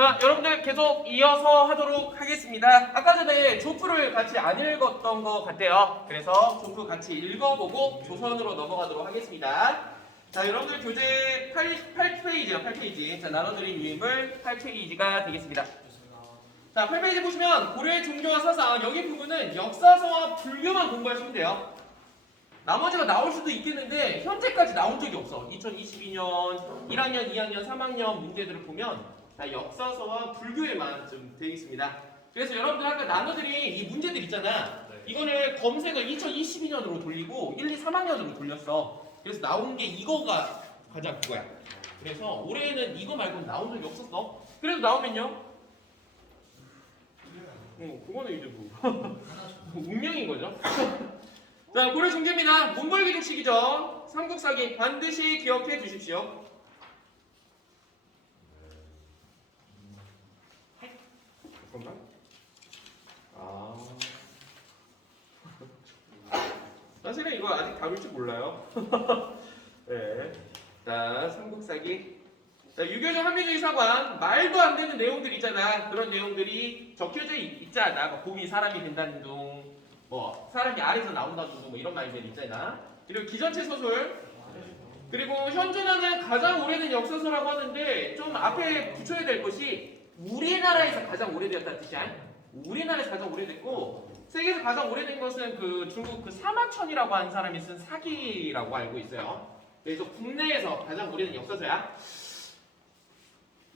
자, 여러분들 계속 이어서 하도록 하겠습니다. 아까 전에 조프를 같이 안 읽었던 것 같아요. 그래서 조프 같이 읽어보고 조선으로 넘어가도록 하겠습니다. 자, 여러분들 교재 8페이지요, 8페이지. 자, 나눠드린 유인물 8페이지가 되겠습니다. 자, 8페이지 보시면 고려의 종교와 사상, 여기 부분은 역사서와 불교만 공부하시면 돼요. 나머지가 나올 수도 있겠는데 현재까지 나온 적이 없어. 2022년 1학년, 2학년, 3학년 문제들을 보면 다 역사서와 불교에만 좀 되어 있습니다. 그래서 여러분들 아까 나눠드린 이 문제들 있잖아. 이거를 검색을 2022년으로 돌리고 1, 2, 3학년으로 돌렸어. 그래서 나온 게 이거가 가장 그거야. 그래서 올해는 이거 말고는 나온 적이 없었어. 그래도 나오면요? 그거는 이제 뭐 운명인 거죠. 자, 고려 중계입니다. 몽골 기록식이죠. 삼국사기 반드시 기억해 주십시오. 잠깐만. 사실은 이거 아직 다룰 줄 몰라요. 네. 자, 삼국사기. 자, 유교적 합리주의 사관, 말도 안 되는 내용들 있잖아. 그런 내용들이 적혀져 있잖아. 뭐 곰이 사람이 된다는 둥, 뭐 사람이 알에서 나온다는 둥, 뭐 이런 말들 있잖아. 그리고 기전체 소설. 그리고 현존하는 가장 오래된 역사서라고 하는데 좀 앞에 붙여야 될 것이 우리나라에서 가장 오래되었다는 뜻이야. 우리나라에서 가장 오래됐고 세계에서 가장 오래된 것은 그 중국 그 사마천이라고 하는 사람이 쓴 사기라고 알고 있어요. 그래서 국내에서 가장 오래된 역사서야.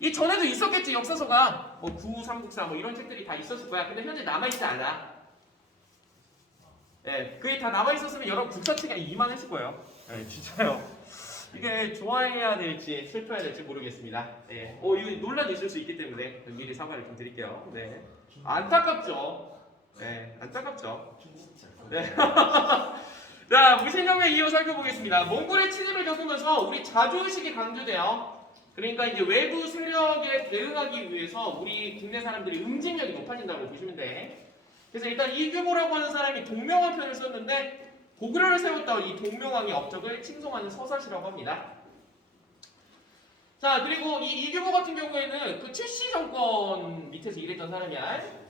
이 전에도 있었겠지. 역사서가 뭐 구삼국사 뭐 이런 책들이 다 있었을 거야. 근데 현재 남아있지 않아. 예, 그게 다 남아있었으면 여러분 국사책이 이만했을 거예요. 예, 진짜요. 이게 좋아해야 될지 슬퍼해야 될지 모르겠습니다. 예. 이거 논란이 있을 수 있기 때문에 미리 사과를 좀 드릴게요. 네. 안타깝죠. 네, 안타깝죠. 네. 자, 무신경에 이어 살펴보겠습니다. 몽골의 침입을 겪으면서 우리 자주의식이 강조돼요. 그러니까 이제 외부 세력에 대응하기 위해서 우리 국내 사람들이 응징력이 높아진다고 보시면 돼. 그래서 일단 이규보라고 하는 사람이 동명왕 편을 썼는데 고구려를 세웠던 이 동명왕의 업적을 칭송하는 서사시라고 합니다. 자, 그리고 이 이규보 같은 경우에는 그 최씨 정권 밑에서 일했던 사람이야.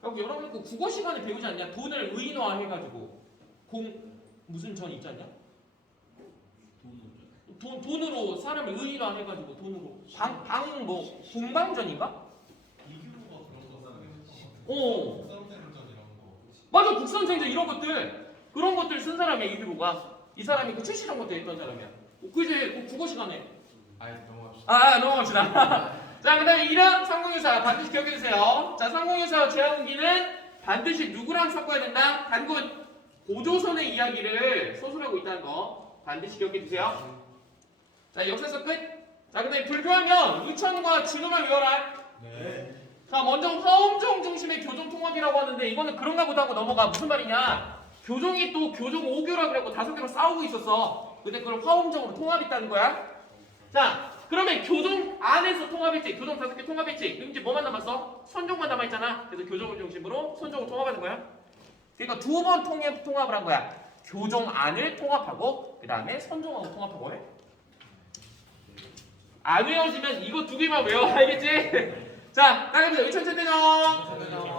그리고 여러분 그 국어 시간에 배우지 않냐? 돈을 의인화해가지고 무슨 전 있지 않냐? 돈으로 사람을 의인화해가지고 돈으로 뭐 공방전인가? 이규보가 그런 거 쓰는 국선생전 이런 거. 맞아, 국선생전 이런 것들. 그런 것들 쓴 사람이야. 이규보가. 이 사람이 그 최씨 정권 때 했던 사람이야. 그제 그 국어 시간에. 넘어갑시다. 넘어갑시다. 자, 그 다음에 이런 상공유사 반드시 기억해주세요. 자, 상공유사 제왕기는 반드시 누구랑 섞어야 된다? 단군 고조선의 이야기를 소설하고 있다는 거 반드시 기억해주세요. 자, 역사서 끝. 자, 그 다음에 불교하면 의천과 진호만 외워라. 네. 자, 먼저 화엄종 중심의 교종통합이라고 하는데 이거는 그런가 보다 하고 넘어가. 무슨 말이냐? 교종이 또 교종 5교라 그래갖고 5개로 싸우고 있었어. 근데 그걸 화엄종으로 통합했다는 거야. 자, 그러면 교종 안에서 통합했지. 교종 5개 통합했지. 그럼 이제 뭐만 남았어? 선종만 남아있잖아. 그래서 교종을 중심으로 선종을 통합하는 거야. 그러니까 두 번 통합을 한 거야. 교종 안을 통합하고 그 다음에 선종하고 통합하고 해. 안 외워지면 이거 두 개만 외워. 알겠지? 자, 따라해보자. 의천천대종.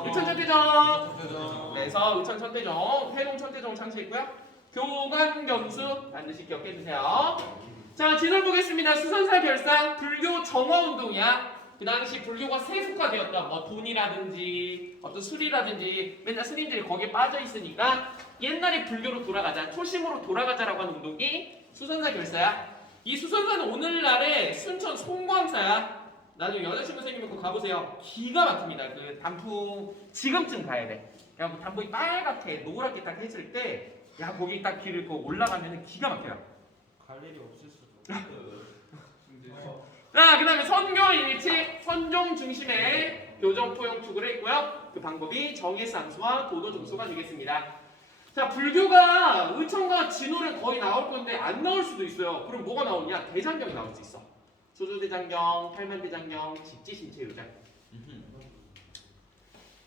의천천대종. 그래서 의천천대종, 해롱천대종 창시했고요. 교관경수 반드시 기억해주세요. 자, 진을 보겠습니다. 수선사 별상 불교 정화운동이야. 그 당시 불교가 세속화되었다. 뭐 돈이라든지 어떤 술이라든지 맨날 스님들이 거기에 빠져 있으니까 옛날에 불교로 돌아가자, 초심으로 돌아가자라고 하는 운동이 수선사 결사야. 이 수선사는 오늘날의 순천 송광사야. 나중에 여자친구 생기면 그거 가보세요. 기가 막힙니다. 그 단풍 지금쯤 가야 돼. 그냥 단풍이 빨갛게 노랗게 딱 했을 때, 야 거기 딱 길을 그 올라가면은 기가 막혀요. 갈 일이 없을 수도. 자, 그 다음에 선교일치, 선종 중심의 교정 토용 투구를 했고요. 그 방법이 정예쌍수와 도도중수가 되겠습니다. 자, 불교가 의천과 진호를 거의 나올 건데 안 나올 수도 있어요. 그럼 뭐가 나오냐? 대장경이 나올 수 있어. 소조대장경, 팔만대장경, 직지신체유장.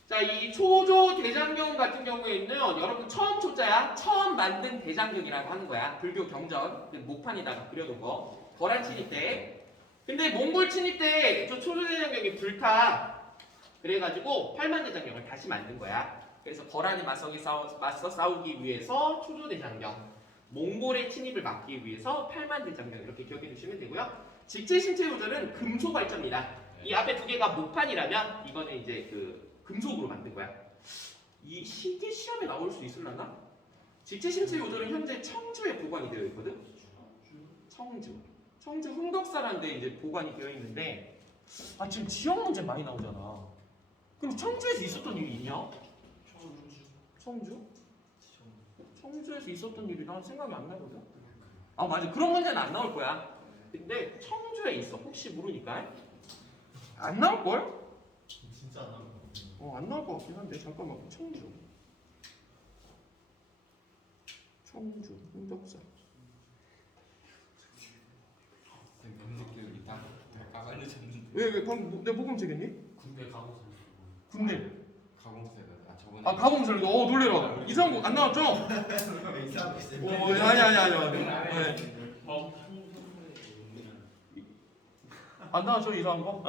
자, 이 초조대장경 같은 경우에는 여러분 처음 초자야. 처음 만든 대장경이라고 하는 거야. 불교 경전, 목판에다가 그려놓은 거. 거란신일 때 근데 몽골 침입 때 저 초조대장경이 불타. 그래가지고 팔만대장경을 다시 만든 거야. 그래서 거란에 맞서 싸우기 위해서 초조대장경, 몽골의 침입을 막기 위해서 팔만대장경 이렇게 기억해 두시면 되고요. 직제신체유전은 금소발전입니다. 이 앞에 두 개가 목판이라면 이거는 이제 그 금속으로 만든 거야. 이 실제 시험에 나올 수 있을라나? 직제신체유전은 현재 청주에 보관이 되어 있거든. 청주 흥덕사라는데 이제 보관이 되어 있는데 지금 지역 문제 많이 나오잖아. 그럼 청주에서 있었던 일이 있냐? 청주에서 있었던 일이 난 생각이 안 나거든. 맞아, 그런 문제는 안 나올 거야. 근데 청주에 있어. 혹시 모르니까 안 나올 걸? 진짜 안 나온 거. 안 나올 것 같긴 한데 잠깐만. 청주 흥덕사. 검색기록이 다 까발려졌는데. 왜 방금 내 보금 되겠니? 군대 가공사. 군대. 가공사가 저번에. 가공설. 놀래라. 이상한 거 안 나왔죠? 이상하게 있어요. 아니. 안 나왔죠, 이상한 거?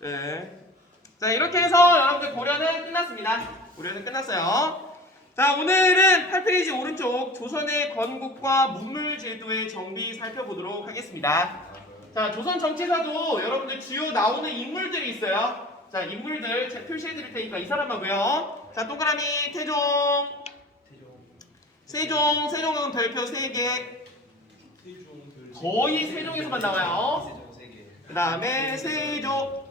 네. 자, 이렇게 해서 여러분들 고려는 끝났습니다. 고려는 끝났어요. 자, 오늘은 8페이지 오른쪽 조선의 건국과 문물제도의 정비 살펴보도록 하겠습니다. 자, 조선 정치사도 여러분들 주요 나오는 인물들이 있어요. 자, 인물들 제가 표시해 드릴 테니까 이 사람하고요. 자, 동그라미 태종, 세종은 별표 3개. 거의 세종에서만 나와요. 그 다음에 세종,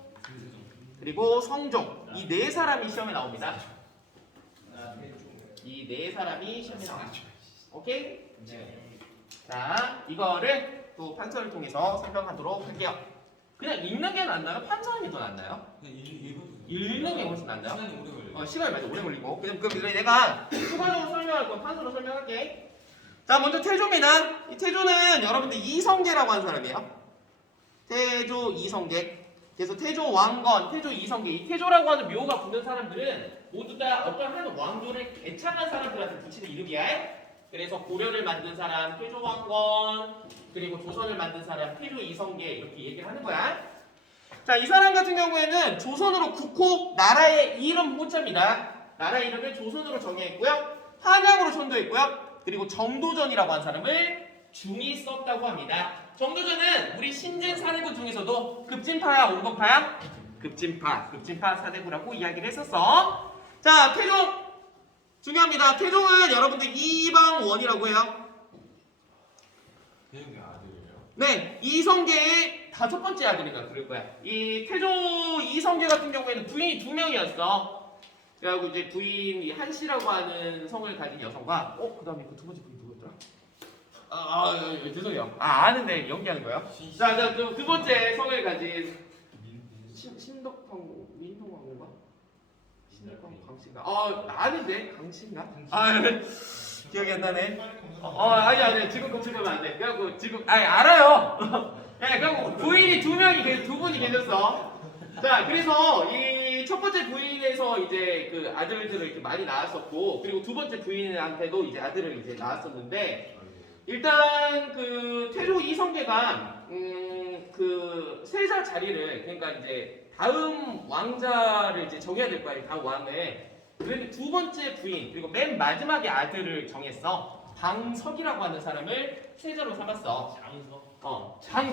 그리고 성종. 이 네 사람이 시험에 나옵니다. 이 네 사람이 시험에 나옵니다. 오케이? 자, 이거를 또 판서를 통해서 설명하도록 할게요. 그냥 읽는 게 낫나요? 판서는 더 낫나요? 읽는 게 훨씬 낫나요? 시간이 오래 걸려. 시간이 맞아, 오래 걸리고. 그럼 내가 추가적으로 설명할 건 판서로 설명할게. 자, 먼저 태조입니다. 이 태조는 여러분들 이성계라고 하는 사람이에요. 태조 이성계. 그래서 태조 왕건, 태조 이성계. 이 태조라고 하는 묘가 붙는 사람들은 모두 다 어떤 한 왕조를 개창한 사람들한테 붙이는 이름이야. 그래서 고려를 만든 사람 태조 왕건, 그리고 조선을 만든 사람 태조 이성계 이렇게 얘기를 하는 거야. 자, 이 사람 같은 경우에는 조선으로 국호, 나라의 이름 호자입니다. 나라 이름을 조선으로 정의했고요. 한양으로 천도했고요. 그리고 정도전이라고 한 사람을 중이 썼다고 합니다. 정도전은 우리 신진 사대부 중에서도 급진파야, 온건파야? 급진파 사대부라고 이야기를 했었어. 자, 태종 중요합니다. 태종은 여러분들 이방원이라고 해요. 태종의 아들이에요. 네, 이성계의 5번째 아들인가 그럴 거야. 이 태조 이성계 같은 경우에는 부인이 2명이었어. 그리고 이제 부인이 한씨라고 하는 성을 가진 여성과 그 다음에 그 2번째 부인 누구였더라? 죄송해요. 아는데 연기하는 거예요. 자, 두 번째 성을 가진 신덕황 민동왕인가? 신덕황 강씨인가? 아는데 강씨인가? 기억이 안 나네. 아니 지금 검색하면 안 돼. 그래갖고 지금 알아요. 네, 그래갖고 부인이 2명이 2분이 계셨어. 자, 그래서 이 첫 번째 부인에서 이제 그 아들들을 이렇게 많이 낳았었고, 그리고 두 번째 부인한테도 이제 아들을 이제 낳았었는데, 일단 그 태조 이성계가 그 세자 자리를, 그러니까 이제 다음 왕자를 이제 정해야 될 거 아니에요. 다음 왕을. 그런데 두 번째 부인 그리고 맨 마지막에 아들을 정했어. 방석이라고 하는 사람을 세자로 삼았어.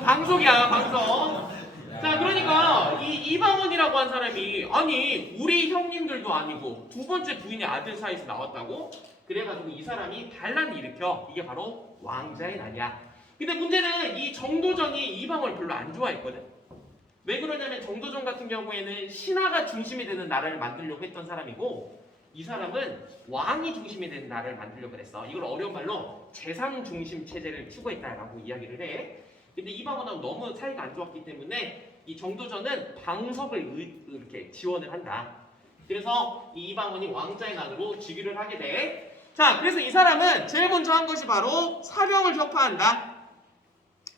방석이야, 방석. 자, 그러니까 이 이방원이라고 한 사람이 아니 우리 형님들도 아니고 두 번째 부인의 아들 사이에서 나왔다고? 그래가지고 이 사람이 반란을 일으켜. 이게 바로 왕자의 난이야. 근데 문제는 이 정도전이 이방원을 별로 안 좋아했거든. 왜 그러냐면 정도전 같은 경우에는 신하가 중심이 되는 나라를 만들려고 했던 사람이고, 이 사람은 왕이 중심이 되는 나라를 만들려고 했어. 이걸 어려운 말로 재상 중심 체제를 추구했다라고 이야기를 해. 근데 이방원하고 너무 사이가 안 좋았기 때문에 이 정도전은 방석을 이렇게 지원을 한다. 그래서 이 이방원이 왕자의 난으로 즉위를 하게 돼. 자, 그래서 이 사람은 제일 먼저 한 것이 바로 사병을 혁파한다.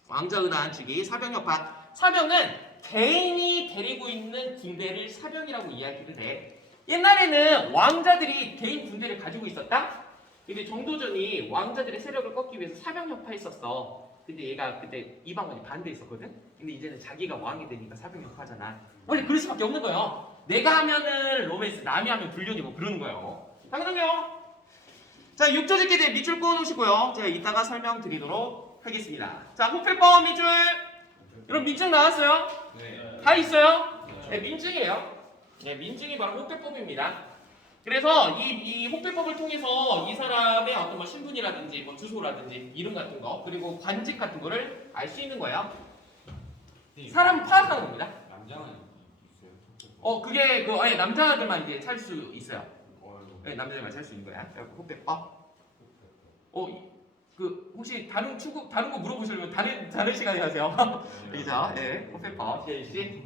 왕자 은하한 즉위, 사병 혁파. 사병은 개인이 데리고 있는 군대를 사병이라고 이야기를 해. 옛날에는 왕자들이 개인 군대를 가지고 있었다? 근데 정도전이 왕자들의 세력을 꺾기 위해서 사병 혁파했었어. 근데 얘가 그때 이방원이 반대했었거든. 근데 이제는 자기가 왕이 되니까 사병력 하잖아. 원래 그럴 수밖에 없는 거예요. 내가 하면은 로맨스, 남이 하면 불륜이고 그러는 거예요. 당연하게요. 자, 6조 짓기 대 밑줄 그어놓으시고요. 제가 이따가 설명드리도록 하겠습니다. 자, 호필법 밑줄. 여러분 민증 나왔어요? 네. 다 있어요? 네, 민증이에요. 네, 민증이 바로 호필법입니다. 그래서 이 호필법을 통해서 이 사람의 어떤 뭐 신분이라든지 뭐 주소라든지 이름 같은 거 그리고 관직 같은 거를 알 수 있는 거예요. 사람 파악하는 겁니다. 남자는 있어요? 그게 아니, 남자들만 이제 찰 수 있어요. 이거. 네, 남자들만 찰 수 있는 거야. 그래갖고 호필법. 혹시 다른 거 물어보시려면 다른 시간에 하세요. 여기죠. 예, 호필법 CLC.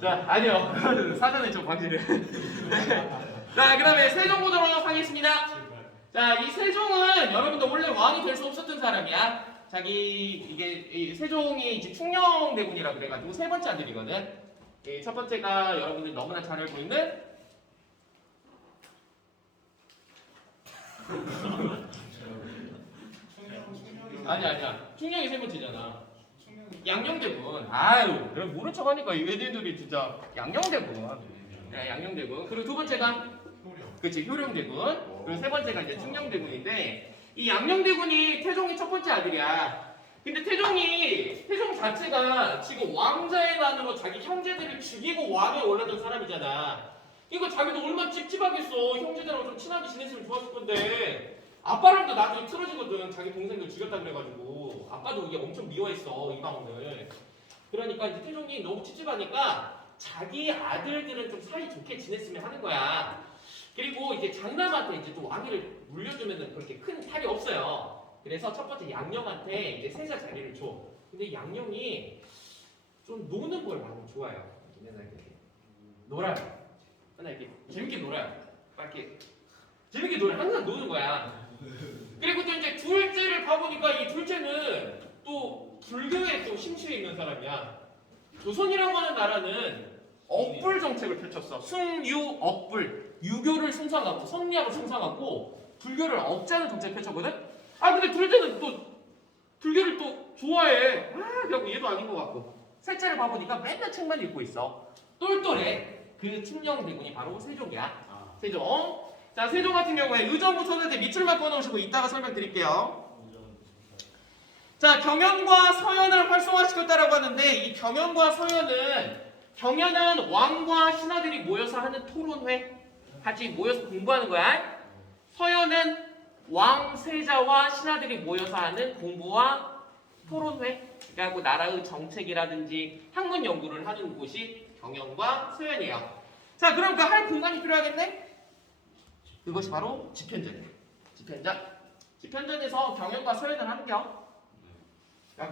자, 아니요. 사전에 좀 방지를. 자, 그다음에 세종 보도록 하겠습니다. 자, 이 세종은 여러분들 원래 왕이 될 수 없었던 사람이야. 이 세종이 이제 충녕대군이라 그래가지고 세 번째 아들이거든. 첫 번째가 여러분들 너무나 잘 알고 있는 아니야. 충녕이 세 번째잖아. 양녕대군. 아유, 모른 척하니까 이 애들이 진짜 양녕대군. 네, 양녕대군. 그리고 두 번째가 그렇지 효령대군. 그리고 세 번째가 이제 충녕대군인데 이 양녕대군이 태종이 첫 번째 아들이야. 근데 태종 자체가 지금 왕자의 난으로 자기 형제들을 죽이고 왕에 올라던 사람이잖아. 이거 자기도 얼마나 찝찝하겠어. 형제들하고 좀 친하게 지냈으면 좋았을 건데 아빠랑도 나중에 틀어지거든. 자기 동생들 죽였다 그래가지고 아빠도 이게 엄청 미워했어 이방원을. 그러니까 이제 태종이 너무 찝찝하니까 자기 아들들은 좀 사이 좋게 지냈으면 하는 거야. 그리고 이제 장남한테 이제 좀 왕위를 물려주면은 그렇게 큰 탈이 없어요. 그래서 첫 번째 양녕한테 이제 세자 자리를 줘. 근데 양녕이 좀 노는 걸 많이 좋아해요. 맨날 이렇게 놀아요. 맨날 이렇게 재밌게 놀아요. 막 이렇게 재밌게 놀아. 항상 노는 거야. 그리고 또 이제 둘째를 봐보니까 이 둘째는 또 불교에 또 심취해 있는 사람이야. 조선이라고 하는 나라는 억불 정책을 펼쳤어. 숭유억불. 유교를 숭상하고 성리학을 숭상하고 불교를 억제하는 정책을 펼쳤거든. 근데 둘째는 또 불교를 또 좋아해. 그래갖고 얘도 아닌 것 같고. 셋째를 봐보니까 맨날 책만 읽고 있어. 똘똘해. 그 충녕대군이 바로 세종이야. 세종. 자, 세종 같은 경우에 의정부 서는데 밑줄만 꺼놓으시고 이따가 설명드릴게요. 자, 경연과 서연을 활성화시켰다라고 하는데 이 경연과 경연은 왕과 신하들이 모여서 하는 토론회. 같이 모여서 공부하는 거야. 서연은 왕, 세자와 신하들이 모여서 하는 공부와 토론회. 그래갖고 나라의 정책이라든지 학문 연구를 하는 곳이 경연과 서연이에요. 자, 그럼 그 할 공간이 필요하겠네? 그것이 바로 집현전이에요. 집현전에서 경연과 서연을 하는겨.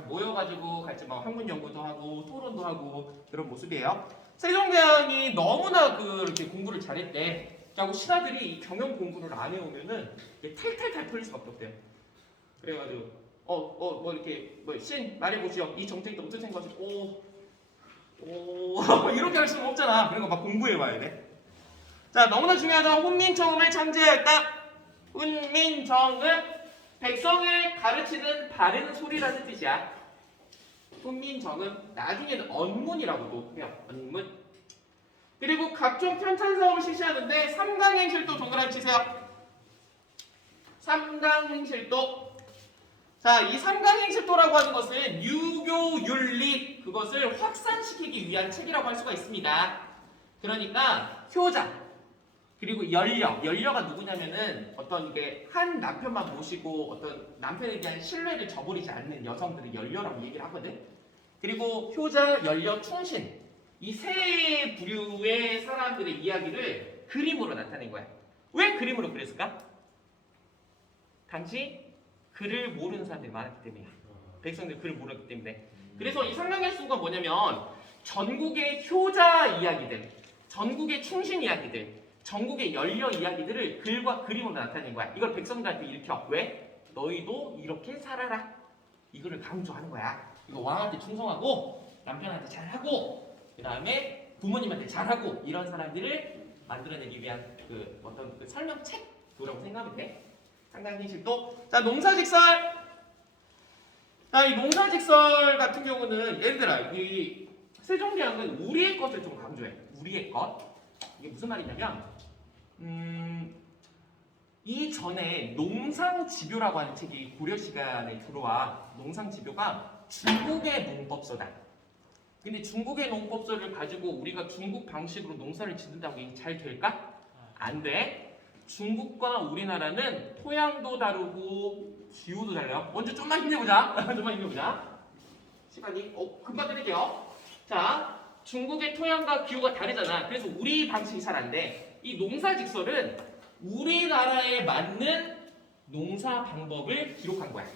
모여가지고 같이 막 학문 연구도 하고 토론도 하고 그런 모습이에요. 세종대왕이 너무나 그렇게 공부를 잘했대. 그리고 신하들이 이 경연 공부를 안 해오면은 탈탈탈 털릴 수밖에 없대요. 그래가지고 뭐 이렇게 신 말해보시오. 이 정책도 어떻게 생각하세요? 이렇게 할 수는 없잖아. 그런 거 막 공부해봐야 돼. 자, 너무나 중요하다. 훈민정음을 창제했다. 훈민정음, 백성을 가르치는 바른 소리라는 뜻이야. 훈민정음, 나중에는 언문이라고도 해요. 언문. 그리고 각종 편찬 사업을 실시하는데 삼강행실도 동그라미 치세요. 삼강행실도. 자, 이 삼강행실도라고 하는 것은 유교 윤리 그것을 확산시키기 위한 책이라고 할 수가 있습니다. 그러니까 효자 그리고 연려가 누구냐면은 어떤 이게 한 남편만 모시고 어떤 남편에 대한 신뢰를 저버리지 않는 여성들을 연려라고 얘기를 하거든. 그리고 효자, 연려, 충신 이 세 부류의 사람들의 이야기를 그림으로 나타낸 거야. 왜 그림으로 그렸을까? 당시 글을 모르는 사람들이 많았기 때문이야. 백성들이 글을 모르기 때문에. 그래서 이 삼강행실도가 뭐냐면 전국의 효자 이야기들, 전국의 충신 이야기들, 전국의 연려 이야기들을 글과 그림으로 나타낸 거야. 이걸 백성들한테 일으켜. 왜? 너희도 이렇게 살아라. 이거를 강조하는 거야. 이거 왕한테 충성하고 남편한테 잘하고 그 다음에 부모님한테 잘하고 이런 사람들을 만들어내기 위한 그 어떤 그 설명책 그라고 생각하면 돼. 삼강행실도. 자, 농사직설. 자, 이 농사직설 같은 경우는 얘들아, 이 세종대왕은 우리의 것을 좀 강조해. 우리의 것. 이게 무슨 말이냐면, 이전에 농상집요라고 하는 책이 고려 시간에 들어와. 농상집요가 중국의 농법서다. 근데 중국의 농법서를 가지고 우리가 중국 방식으로 농사를 짓는다고 이게 잘 될까? 안 돼. 중국과 우리나라는 토양도 다르고 기후도 달라요. 먼저 좀만 힘내보자. 좀만 힘내보자. 시간이 금방 끝낼게요. 자, 중국의 토양과 기후가 다르잖아. 그래서 우리 방식이 잘 안 돼. 이 농사직설은 우리나라에 맞는 농사 방법을 기록한 거야.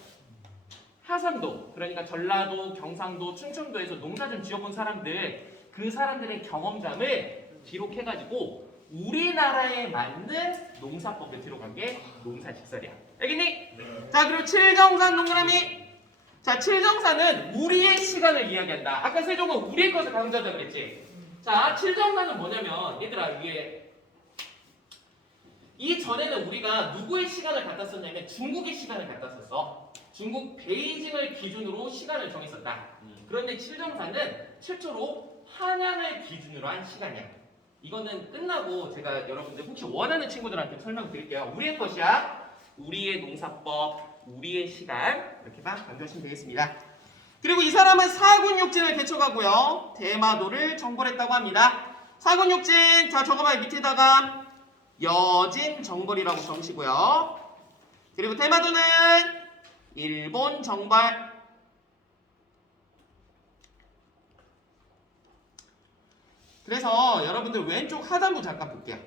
하산도, 그러니까 전라도, 경상도, 충청도에서 농사 좀 지어본 사람들, 그 사람들의 경험담을 기록해가지고 우리나라에 맞는 농사법을 기록한 게 농사직설이야. 알겠니? 네. 자, 그리고 칠정산 동그라미. 자, 칠정산은 우리의 시간을 이야기한다. 아까 세종은 우리의 것을 강조한다 그랬지? 자, 칠정산은 뭐냐면, 얘들아, 이게 이전에는 우리가 누구의 시간을 갖다 썼냐면 중국의 시간을 갖다 썼어. 중국 베이징을 기준으로 시간을 정했었다. 그런데 칠정산은 최초로 한양을 기준으로 한 시간이야. 이거는 끝나고 제가 여러분들 혹시 원하는 친구들한테 설명드릴게요. 우리의 것이야. 우리의 농사법, 우리의 시간 이렇게만 강조하시면 되겠습니다. 그리고 이 사람은 사군육진을 개척하고요. 대마도를 정벌했다고 합니다. 사군육진, 자 적어봐요. 밑에다가 여진 정벌이라고 적으시고요. 그리고 대마도는 일본 정벌. 그래서 여러분들 왼쪽 하단부 잠깐 볼게요.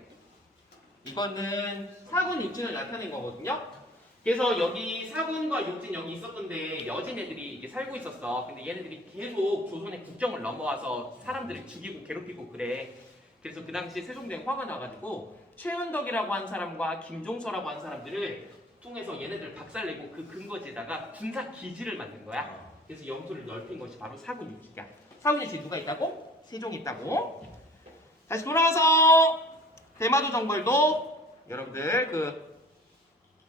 이거는 사군 육진을 나타낸 거거든요. 그래서 여기 사군과 육진 여기 있었던데 여진 애들이 이게 살고 있었어. 근데 얘네들이 계속 조선의 국경을 넘어와서 사람들을 죽이고 괴롭히고 그래. 그래서 그 당시에 세종대왕 화가 나가지고 최은덕이라고 한 사람과 김종서라고 한 사람들을 통해서 얘네들 박살내고 그 근거지에다가 군사 기지를 만든 거야. 그래서 영토를 넓힌 것이 바로 사군 육지야. 사군 육지에 누가 있다고? 세종이 있다고. 다시 돌아와서 대마도 정벌도 여러분들 그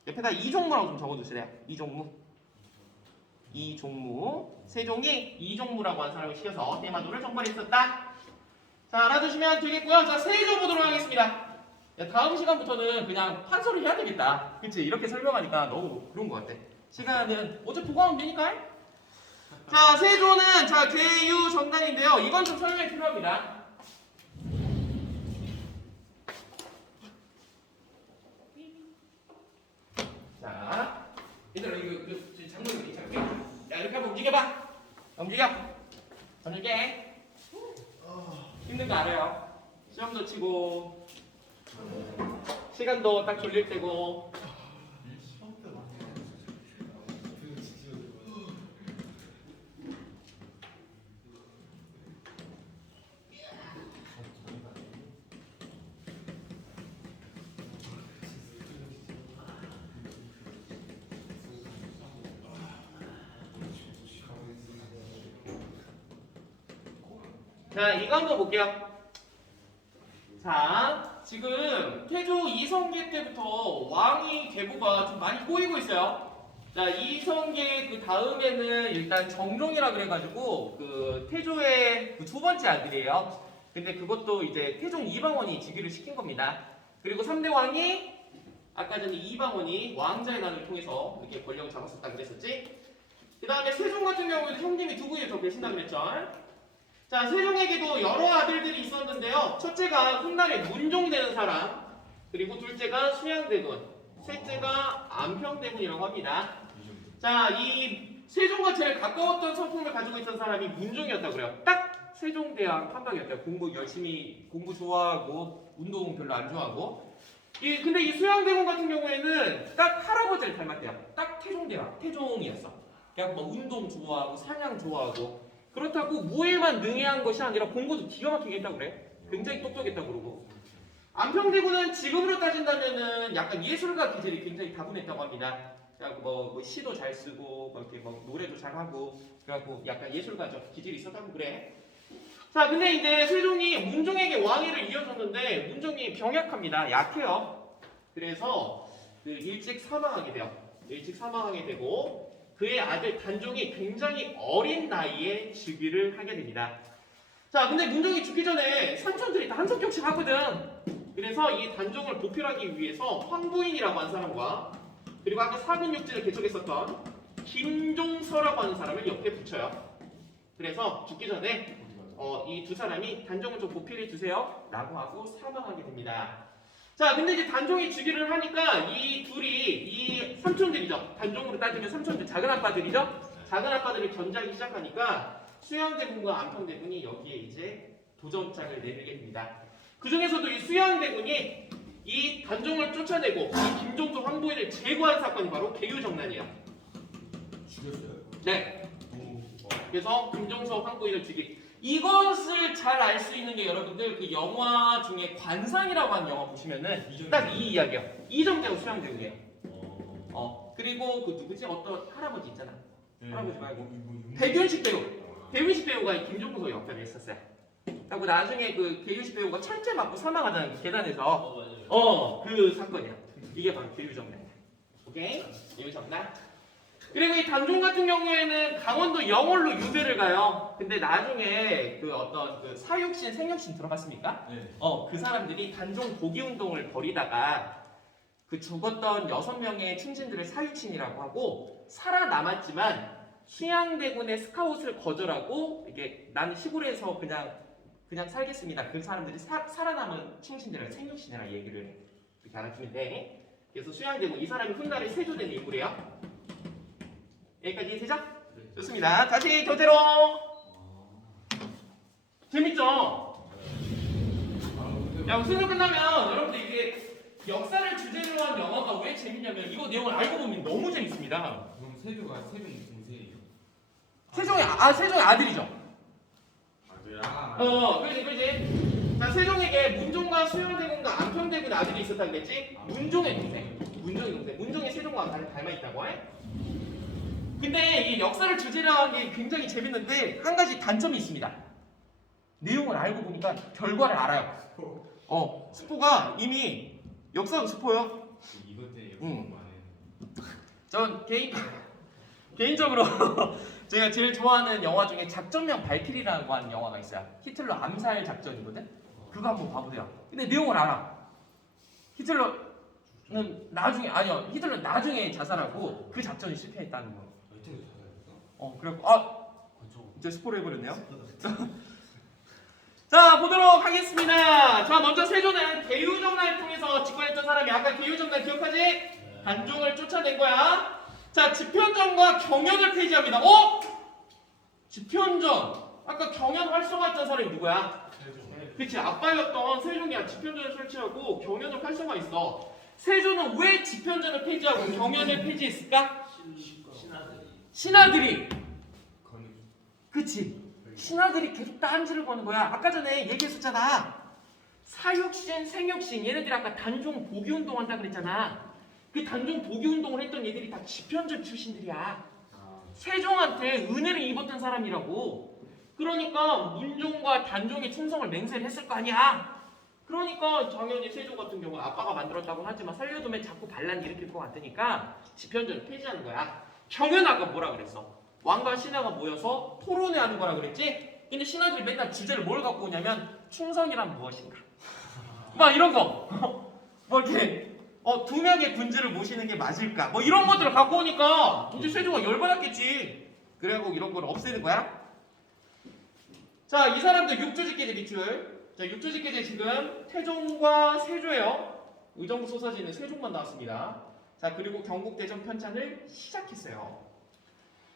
옆에다 이종무라고 좀 적어주시래요. 이종무. 세종이 이종무라고 한 사람을 시켜서 대마도를 정벌했었다. 자, 알아두시면 되겠고요. 자, 세조 보도록 하겠습니다. 야, 다음 시간부터는 그냥 판서를 해야 되겠다. 그치? 이렇게 설명하니까 너무 그런 것 같아. 시간은 어차피 보고하면 되니까. 자, 세조는 자 계유 정당인데요. 이건 좀 설명이 필요합니다. 자, 얘들아 이거 장모님 잠깐. 야, 이렇게 한번 움직여봐. 움직여. 던질게. 힘든 거 알아요. 시험도 치고 시간도 딱 졸릴 때고. 자, 이거 한번 볼게요. 자, 지금 태조 이성계 때부터 왕위 계보가 좀 많이 꼬이고 있어요. 자, 이성계 그 다음에는 일단 정종이라 그래가지고 그 태조의 그 두 번째 아들이에요. 근데 그것도 이제 태종 이방원이 즉위를 시킨 겁니다. 그리고 3대 왕이 아까 전에 이방원이 왕자의 난을 통해서 이렇게 권력을 잡았었다 그랬었지. 그 다음에 세종 같은 경우에도 형님이 두 분이 더 계신다 그랬죠. 자, 세종에게도 여러 아들들이 있었는데요. 첫째가 훗날에 문종되는 사람, 그리고 둘째가 수양대군, 셋째가 안평대군이라고 합니다. 자, 이 세종과 제일 가까웠던 성품을 가지고 있던 사람이 문종이었다고 그래요. 딱 세종대왕 한 방이었대요. 공부 좋아하고 운동 별로 안 좋아하고. 근데 이 수양대군 같은 경우에는 딱 할아버지를 닮았대요. 딱 태종이었어. 그냥 뭐 운동 좋아하고 사냥 좋아하고. 그렇다고 무예만 능해한 것이 아니라 공부도 기가 막히게 했다고 그래. 굉장히 똑똑했다고 그러고. 안평대군은 지금으로 따진다면은 약간 예술가 기질이 굉장히 다분했다고 합니다. 그래갖고 뭐 시도 잘 쓰고 이렇게 뭐 노래도 잘하고 그래갖고 약간 예술가적 기질이 있었다고 그래. 자, 근데 이제 세종이 문종에게 왕위를 이어줬는데 문종이 병약합니다. 약해요. 그래서 일찍 사망하게 돼요. 일찍 사망하게 되고. 그의 아들 단종이 굉장히 어린 나이에 즉위를 하게 됩니다. 자, 근데 문종이 죽기 전에 삼촌들이 다 한석경씩 하거든. 그래서 이 단종을 보필하기 위해서 황부인이라고 하는 사람과 그리고 아까 사근육지를 개척했었던 김종서라고 하는 사람을 옆에 붙여요. 그래서 죽기 전에 이 두 사람이 단종을 좀 보필해 주세요 라고 하고 사망하게 됩니다. 자, 근데 이제 단종이 즉위를 하니까 이 둘이 이 삼촌들이죠. 단종으로 따지면 삼촌들, 작은 아빠들이죠. 작은 아빠들이 견제하기 시작하니까 수양대군과 안평대군이 여기에 이제 도전장을 내밀게 됩니다. 그 중에서도 이 수양대군이 이 단종을 쫓아내고 이 김종서 황보인을 제거한 사건이 바로 개유정난이에요. 죽였어요? 네. 그래서 김종서 황보인을 죽이. 이것을 잘 알 수 있는 게 여러분들 그 영화 중에 관상이라고 하는 영화 보시면은 딱 이 이야기야. 이정재하고 수양대군이에요. 그리고 그 누구지? 어떤 할아버지 있잖아. 할아버지 말고 백윤식 배우. 백윤식 배우가 이 김종서 역할을 했었어요. 그리고 나중에 그 백윤식 배우가 철제 맞고 사망하는 그 계단에서 그 사건이야. 이게 바로 개유정난. 오케이? 개유정난. 그리고 이 단종 같은 경우에는 강원도 영월로 유배를 가요. 근데 나중에 그 어떤 그 사육신, 생육신 들어봤습니까? 네. 그 사람들이 단종 복위 운동을 벌이다가 그 죽었던 6명의 충신들을 사육신이라고 하고 살아남았지만 수양대군의 스카웃을 거절하고 이게 나는 시골에서 그냥 살겠습니다. 그 사람들이 살아남은 충신들을 생육신이라고 얘기를 이렇게 알아주면 돼. 그래서 수양대군 이 사람이 훗날에 세조된 인물이에요. 여기까지 이해되죠? 좋습니다. 다시 교재로. 재밌죠? 야, 수능 끝나면 여러분들 이게 역사를 주제로 한 영화가 왜 재밌냐면 이거 내용을 알고 보면 너무 재밌습니다. 그럼 세조가 세종이 동생이에요? 세종의 아들이죠. 아들아. 그렇지. 자, 세종에게 문종과 수양대군과 안평대군 아들이 있었다 그랬지? 문종의 동생. 문종이 세종과 닮아 있다고 해? 근데 이 역사를 주제로 한 게 굉장히 재밌는데 한 가지 단점이 있습니다. 내용을 알고 보니까 결과를 알아요. 스포가 이미 역사도 스포요. 이것 때문에 응. 많이. 전 개인적으로 제가 제일 좋아하는 영화 중에 작전명 발키리라고 하는 영화가 있어요. 히틀러 암살 작전이거든. 그거 한번 봐보세요. 근데 내용을 알아. 히틀러는 나중에 자살하고 그 작전이 실패했다는 거. 어떻게 찾아냈어? 그래갖고 그쵸. 이제 스포를 해버렸네요. 자, 보도록 하겠습니다. 자, 먼저 세조는 개유정난을 통해서 집권했던 사람이 아까 개유정난 기억하지? 단종을 쫓아낸 거야. 자, 집현전과 경연을 폐지합니다. 집현전. 아까 경연 활성화했던 사람이 누구야? 그치, 아빠였던 세종이야. 집현전을 설치하고 경연을 활성화했어. 세조는 왜 집현전을 폐지하고 경연을 폐지했을까? 신하들이. 그치. 신하들이 계속 딴지를 거는 거야. 아까 전에 얘기했었잖아. 사육신, 생육신 얘네들이 아까 단종 복위 운동 한다 그랬잖아. 그 단종 복위 운동을 했던 얘들이 다 집현전 출신들이야. 세종한테 은혜를 입었던 사람이라고. 그러니까 문종과 단종의 충성을 맹세를 했을 거 아니야. 그러니까 당연히 세종 같은 경우는 아빠가 만들었다고 하지만 살려두면 자꾸 반란 일으킬 것 같으니까 집현전을 폐지하는 거야. 경연 아까 뭐라 그랬어? 왕과 신하가 모여서 토론회 하는 거라 그랬지? 근데 신하들이 맨날 주제를 뭘 갖고 오냐면 충성이란 무엇인가? 막 이런 거. 뭐 이렇게 2명의 군주를 모시는 게 맞을까? 뭐 이런 것들을 갖고 오니까 이제 세종가 열받았겠지. 그래갖고 이런 걸 없애는 거야. 자, 이 사람들 육조직계제 밑줄. 자, 육조직계제 지금 태종과 세조예요. 의정부 소사지는 세종만 나왔습니다. 자, 그리고 경국대전 편찬을 시작했어요.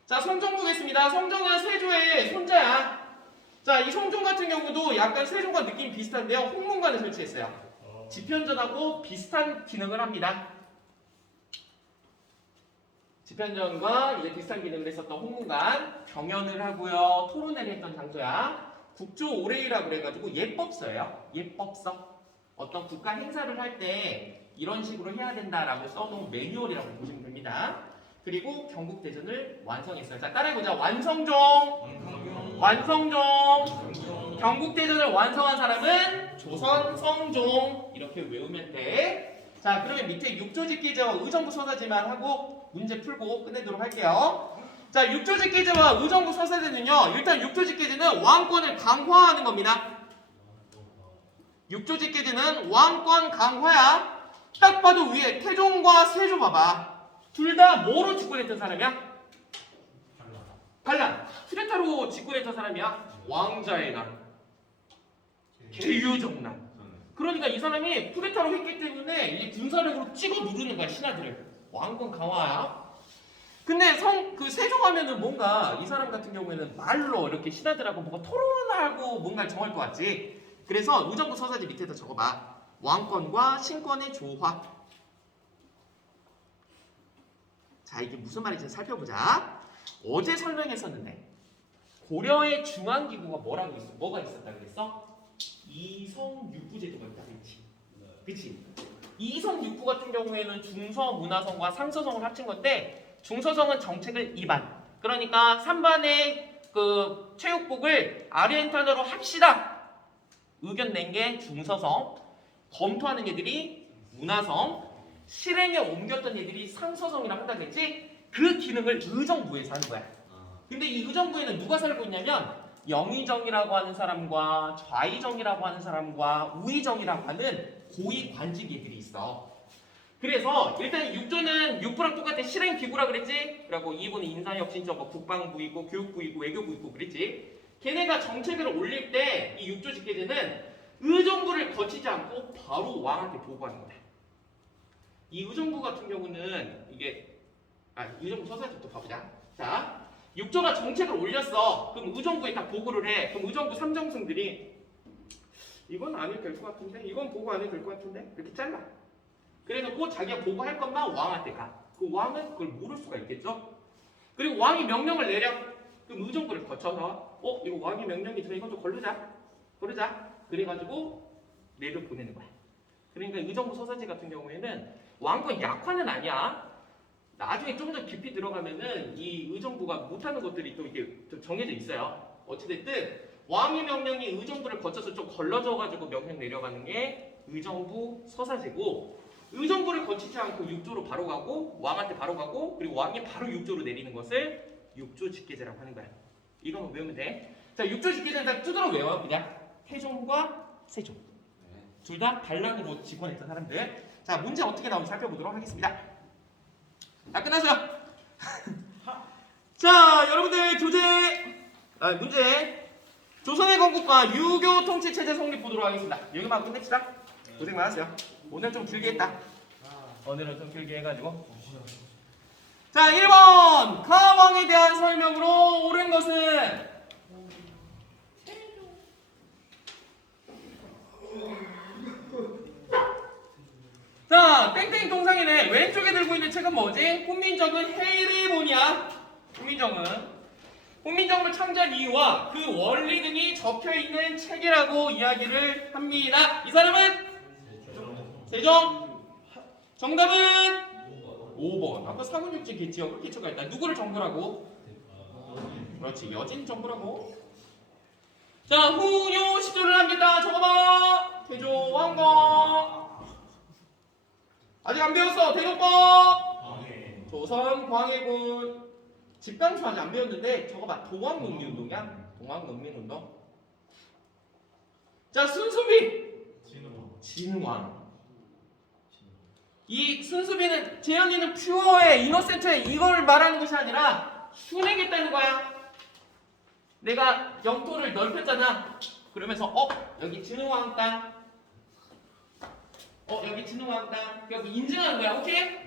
자, 성종 보겠습니다. 성종은 세조의 손자야. 자, 이 성종 같은 경우도 약간 세종과 느낌이 비슷한데요. 홍문관을 설치했어요. 집현전하고 비슷한 기능을 합니다. 집현전과 이제 비슷한 기능을 했었던 홍문관, 경연을 하고요. 토론회를 했던 장소야. 국조 오레이라고 그래가지고 예법서예요. 예법서. 어떤 국가 행사를 할 때 이런 식으로 해야 된다라고 써놓은 매뉴얼이라고 보시면 됩니다. 그리고 경국대전을 완성했어요. 자, 따라해보자. 완성종. 경국대전을 완성한 사람은 조선성종. 이렇게 외우면 돼. 자, 그러면 밑에 육조직기제와 의정부 소사지만 하고 문제 풀고 끝내도록 할게요. 자, 육조직계제와 의정부 서사제는요, 일단 육조직계제는 왕권을 강화하는 겁니다. 육조직계제는 왕권 강화야. 딱 봐도 위에 태종과 세조 봐봐. 둘 다 뭐로 집권했던 사람이야? 반란. 쿠데타로 집권했던 사람이야. 왕자의 난, 계유정난. 그러니까 이 사람이 쿠데타로 했기 때문에 이 군사력으로 찍어 누르는 거야, 신하들을. 왕권 강화야. 근데 그 세종하면은 뭔가 이 사람 같은 경우에는 말로 이렇게 신하들하고 뭔가 토론하고 뭔가를 정할 것 같지. 그래서 의정부 서사지 밑에다 적어봐. 왕권과 신권의 조화. 자, 이게 무슨 말인지 살펴보자. 어제 설명했었는데 고려의 중앙기구가 뭐가 있었다 그랬어? 이성육부제도가 있다 그랬지. 그치? 이성육부 같은 경우에는 중서문화성과 상서성을 합친 건데, 중서성은 정책을 2반, 그러니까 3반의 그 체육복을 아르헨탄어로 합시다 의견 낸 게 중서성, 검토하는 애들이 문화성, 실행에 옮겼던 애들이 상서성이라고 한다 그랬지. 그 기능을 의정부에서 하는 거야. 근데 이 의정부에는 누가 살고 있냐면 영의정이라고 하는 사람과 좌의정이라고 하는 사람과 우의정이라고 하는 고위 관직이들이 있어. 그래서 일단 육조는 육부랑 똑같아. 실행기구라 그랬지? 그리고 2부는 인사혁신처, 국방부 있고 교육부 있고 외교부 있고 그랬지? 걔네가 정책을 올릴 때 이 육조직계제는 의정부를 거치지 않고 바로 왕한테 보고하는 거다. 이 의정부 같은 경우는 이게 의정부 서사부터 봐보자. 자, 육조가 정책을 올렸어. 그럼 의정부에 딱 보고를 해. 그럼 의정부 삼정승들이 이건 안 해도 될 것 같은데, 이건 보고 안 해도 될 것 같은데, 이렇게 잘라. 그래서 꼭 자기가 보고할 것만 왕한테 가. 그 왕은 그걸 모를 수가 있겠죠? 그리고 왕이 명령을 내려. 그럼 의정부를 거쳐서 이거 왕이 명령이 있으면 이건 좀 거르자. 그래가지고 내를 보내는 거야. 그러니까 의정부 서사지 같은 경우에는 왕권 약화는 아니야. 나중에 좀 더 깊이 들어가면은 이 의정부가 못하는 것들이 또 이게 좀 정해져 있어요. 어찌됐든 왕의 명령이 의정부를 거쳐서 좀 걸러져가지고 명령 내려가는 게 의정부 서사제고, 의정부를 거치지 않고 육조로 바로 가고 왕한테 바로 가고 그리고 왕이 바로 육조로 내리는 것을 육조직계제라고 하는 거야. 이거만 외우면 돼. 자, 육조직계제는 다 두드러 외워. 그냥 태종과 세종 둘 다 반란으로 집권했던 사람들. 자, 문제 어떻게 나오는지 살펴보도록 하겠습니다. 자, 끝났어요. 자, 여러분들 문제. 조선의 건국과 유교 통치 체제 성립 보도록 하겠습니다. 여기만 끝냅시다. 고생 많았어요. 오늘 좀 길게 했다. 오늘은 좀 길게 해가지고. 자, 1번 가왕에 대한 설명으로 옳은 것은 자, 땡땡 동상이네. 왼쪽에 들고 있는 책은 뭐지? 훈민정음 헤이리본이야. 훈민정음을 창제한 이유와 그 원리 등이 적혀있는 책이라고 이야기를 합니다. 이 사람은? 세종. 정답은? 5번. 아까 사군육지 개지역을 기초가 있다. 누구를 정부라고? 그렇지, 여진 정부라고. 자, 후요 시조를 합니다. 적어봐. 태조 왕건. 아직 안 배웠어. 대동법. 조선 광해군. 집강수 아직 안 배웠는데 적어봐. 동학농민운동이야. 동학농민운동. 자, 순수비. 진왕. 이 순수비는 재현이는 퓨어의 이노센트의 이걸 말하는 것이 아니라 순행했다는 거야. 내가 영토를 넓혔잖아. 그러면서 여기 진흥왕 땅, 여기 진흥왕 땅, 여기 인증하는 거야. 오케이?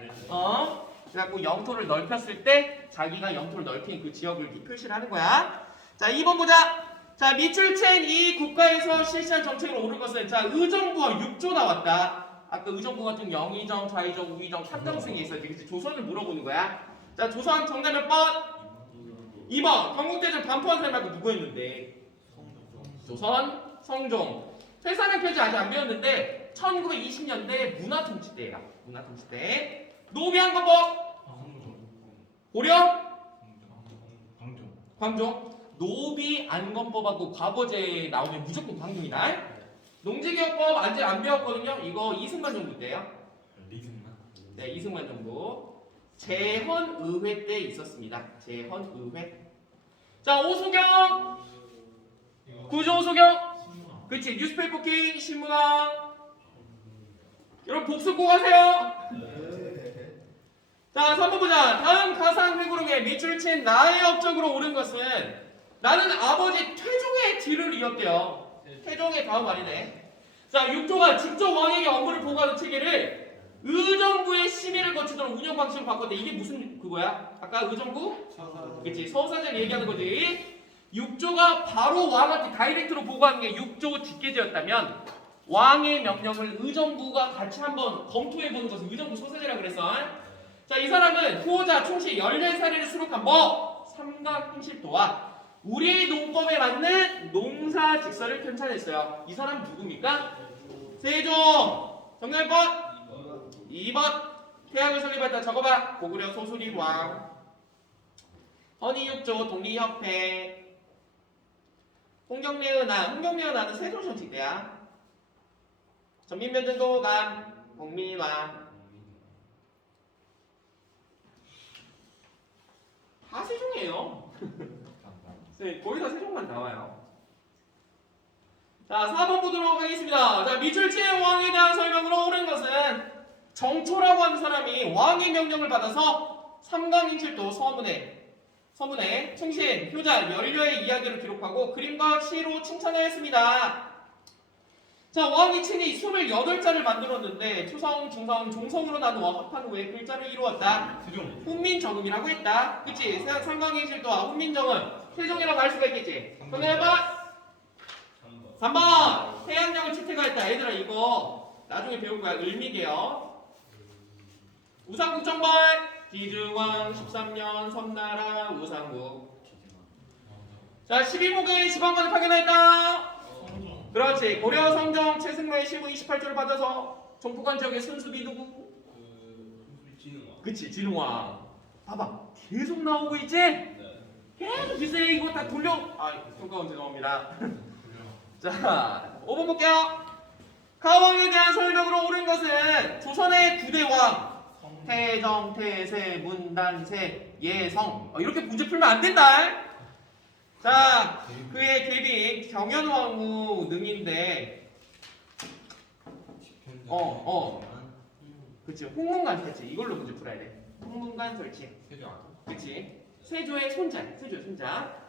그래갖고 영토를 넓혔을 때 자기가 영토를 넓힌 그 지역을 이렇게 표시를 하는 거야. 자, 2번 보자. 자, 밑줄chen 이 국가에서 실시한 정책을 옳은 것은, 자, 의정부와 육조 나왔다. 아까 의정부 같은 영의정, 좌의정, 우의정, 삼정승이 있어. 그래서 조선을 물어보는 거야. 자, 조선 정답 몇 번? 2번. 건국대전 반포한 사람 말고 누구였는데? 조선, 성종. 회사명 표지 아직 안 배웠는데 1920년대 문화통치 때야. 문화통치 때. 노비항건법. 고려? 광종. 노비안건법하고 과거제 나오면 무조건 광종이다. 농지개혁법 아직 안 배웠거든요. 이거 이승만 정부 때요. 네, 이승만 정부. 제헌의회 때 있었습니다. 제헌의회. 자, 오수경, 구조 오수경. 그치, 뉴스페이퍼 킹, 신문왕. 여러분 복습 꼭 하세요. 자, 3번 보자. 다음 가상 회고록에 밑줄 친 나의 업적으로 옳은 것은 나는 아버지 태종의 뒤를 이었대요. 태종의 다음 말이네. 자, 육조가 직접 왕에게 업무를 보고하는 체계를 의정부의 심의를 거치도록 운영 방식을 바꿨대. 이게 무슨 그거야? 아까 의정부? 그치, 서사제를 얘기하는 거지. 육조가 바로 왕한테 다이렉트로 보고하는 게 육조 직계제였다면 왕의 명령을 의정부가 같이 한번 검토해보는 것을 의정부 소사제라고 그랬어. 자, 이 사람은 후호자 총씨 14사례를 수록한 삼각행실도와 우리 농법에 맞는 농사직설을 편찬했어요. 이 사람 누굽니까? 세종. 정답 몇 번? 2번. 태양을 설립했다. 적어봐. 고구려 소수리왕. 헌의육조 독립협회. 홍경래은하는 세종정치 때야. 전민변전도감 복민왕. 다 세종이에요. 네, 거의 다 세종만 나와요. 자, 4번 보도록 하겠습니다. 자, 미출치의 왕에 대한 설명으로 옳은 것은 정초라고 하는 사람이 왕의 명령을 받아서 삼강인칠도 서문에 충신, 효자, 연료의 이야기를 기록하고 그림과 시로 칭찬하였습니다. 자, 왕이 친히 28자를 만들었는데 초성, 중성, 종성으로 나누어 합한 후에 글자를 이루었다. 훈민정음이라고 했다. 그치? 삼강인실도와 훈민정음 세종이라고 할 수가 있겠지? 정답 3번. 태양령을 채택하였다. 얘들아 이거 나중에 배울 거야. 을미계요. 우상국정벌 기증왕 13년 섬나라 우상국. 자, 12목의 지방관을 파견했다. 그렇지. 고려 성정 최승로의 시부 28조를 받아서 정포관 지역의 순수비 누구? 그치, 진흥왕. 봐봐, 계속 나오고 있지? 계속 비슷해. 이거 다 돌려. 효과원 죄송합니다. 자, 5번 볼게요. 가왕에 대한 설명으로 옳은 것은 조선의 9대 왕 태정, 태세, 문단세, 예성. 이렇게 문제 풀면 안 된다. 자, 그의 대비 경연왕후 능인데 그치, 홍문관 설치. 이걸로 문제 풀어야 돼. 홍문관 설치. 그치, 세조의 손자.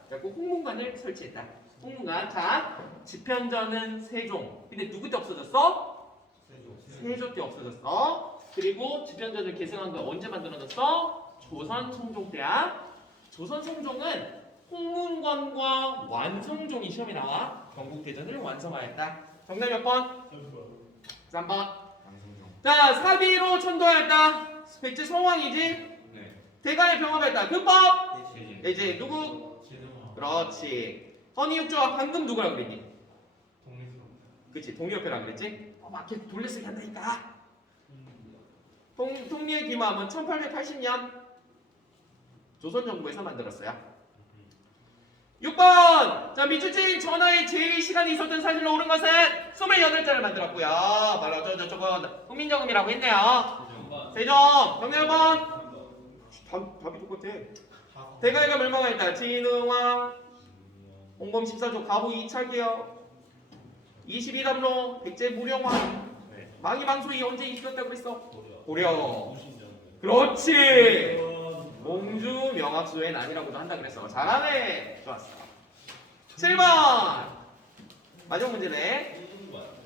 그래갖고 홍문관을 설치했다. 홍문관. 자, 집현전은 세종. 근데 누구 때 없어졌어? 세조 때 없어졌어. 그리고 집현전을 계승한 거 언제 만들어졌어? 조선 성종 때야. 조선 성종은 홍문관과 완성종이 시험에 나와 경국대전을 완성하였다. 정답 몇 번? 3번. 자, 사비로 천도하였다. 백제 성왕이지? 대가에 병합했다. 근법? 이제 누구? 그렇지. 헌의육조와 방금 누구라고 그랬니? 그치, 독립협회라고 그랬지? 막 이렇게 돌려쓰기 한다니까. 통리의 기마함은 1880년 조선정부에서 만들었어요. 6번. 자, 미추진 전하의 제의 시간이 있었던 사실로 옳은 것은 28자를 만들었고요. 바로 저거 훈민정음이라고 했네요. 세종. 정답 1번. 답이 똑같아. 대가이가 멸망하였다. 진흥왕. 홍범 14조 가부 2차 개혁. 22담로 백제 무령왕. 망이 망소이 언제 있었다고 그랬어? 고려. 그렇지. 공주 명합수엔 아니라고도 한다 그랬어. 잘하네. 좋았어. 7번. 마지막 문제네.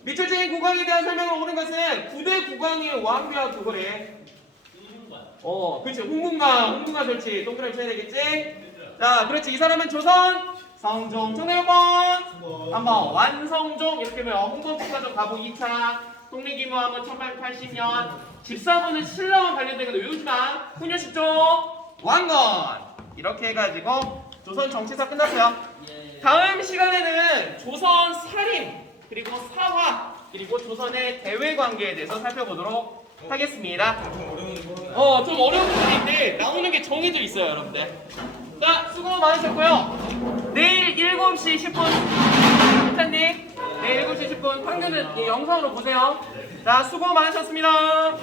미철제인 국왕에 대한 설명을 옳은 것은 9대 국왕의 왕비와 그거래. 그렇지. 홍문관 설치. 동그라미 쳐야 되겠지? 자, 그렇지. 이 사람은 조선 성종. 정답 1번. 한번 완성종. 이렇게 보면 홍범 14조 가부 2차. 독립기무함은 1880년. 14번은 신라와 관련된 건데 외우지 마. 훈여 10조. 왕건. 이렇게 해가지고 조선 정치사 끝났어요. 다음 시간에는 조선 살인 그리고 사화 그리고 조선의 대외 관계에 대해서 살펴보도록 하겠습니다. 좀 어려운 부분인데 나오는 게 정해져 있어요, 여러분들. 자, 수고 많으셨고요. 내일 7시 10분 이찬님 내일 7시 10분 황교는 이 영상으로 보세요. 자, 수고 많으셨습니다.